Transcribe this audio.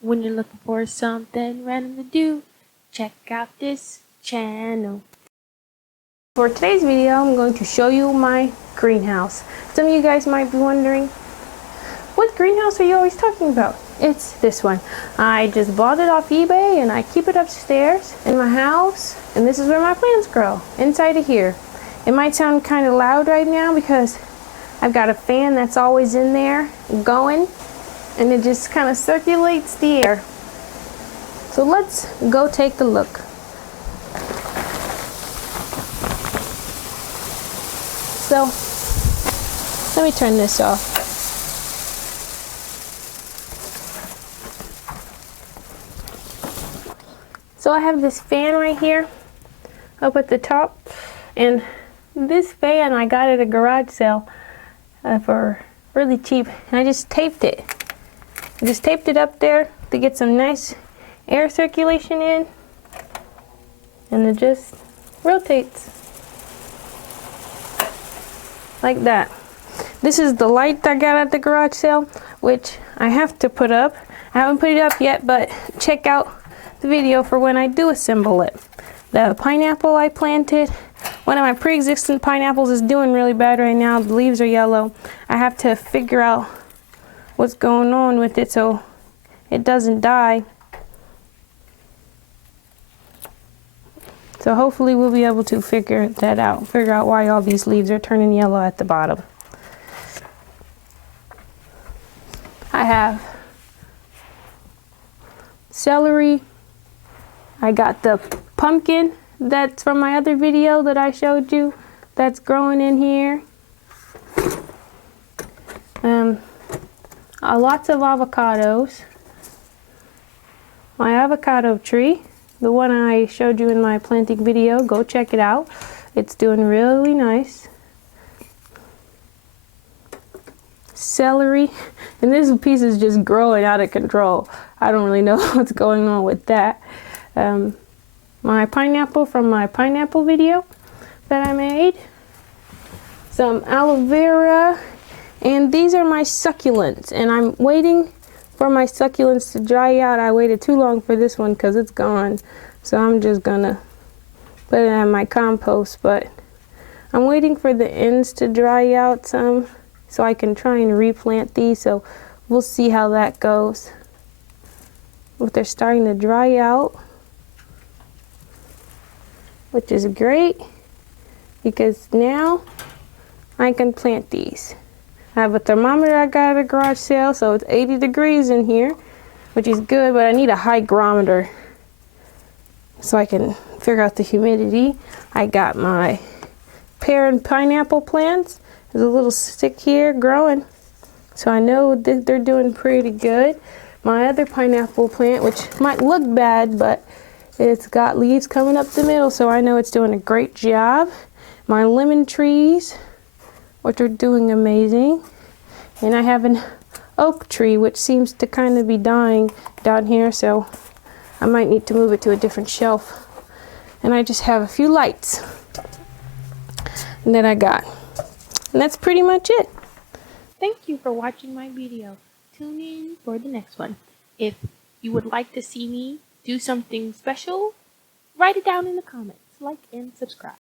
When you're looking for something random to do, check out this channel. For today's video, I'm going to show you my greenhouse. Some of you guys might be wondering, what greenhouse are you always talking about? It's this one. I just bought it off eBay and I keep it upstairs in my house, and this is where my plants grow, inside of here. It might sound kind of loud right now because I've got a fan that's always in there going, and it just kind of circulates the air. So let's go take a look. So let me turn this off. So I have this fan right here up at the top, and this fan I got at a garage sale for really cheap, and I just taped it. I just taped it up there to get some nice air circulation in, and it just rotates like that. This is the light I got at the garage sale, which I have to put up. I haven't put it up yet, but check out the video for when I do assemble it. The pineapple I planted, one of my pre-existing pineapples is doing really bad right now. The leaves are yellow. I have to figure out what's going on with it so it doesn't die. So hopefully we'll be able to figure that out, figure out why all these leaves are turning yellow at the bottom. I have celery. I got the pumpkin that's from my other video that I showed you that's growing in here. Lots of avocados. My avocado tree, the one I showed you in my planting video, go check it out. It's doing really nice. Celery, and this piece is just growing out of control. I don't really know what's going on with that. My pineapple from my pineapple video that I made. Some aloe vera, and these are my succulents, and I'm waiting for my succulents to dry out. I waited too long for this one because it's gone, so I'm just gonna put it in my compost, but I'm waiting for the ends to dry out some so I can try and replant these, so we'll see how that goes. If they're starting to dry out, which is great because now I can plant these. I have a thermometer I got at a garage sale, so it's 80 degrees in here, which is good, but I need a hygrometer so I can figure out the humidity. I got my pear and pineapple plants. There's a little stick here growing, so I know that they're doing pretty good. My other pineapple plant, which might look bad, but it's got leaves coming up the middle, so I know it's doing a great job. My lemon trees, which are doing amazing. And I have an oak tree, which seems to kind of be dying down here, so I might need to move it to a different shelf. And I just have a few lights that I got. And that's pretty much it. Thank you for watching my video. Tune in for the next one. If you would like to see me do something special, write it down in the comments. Like and subscribe.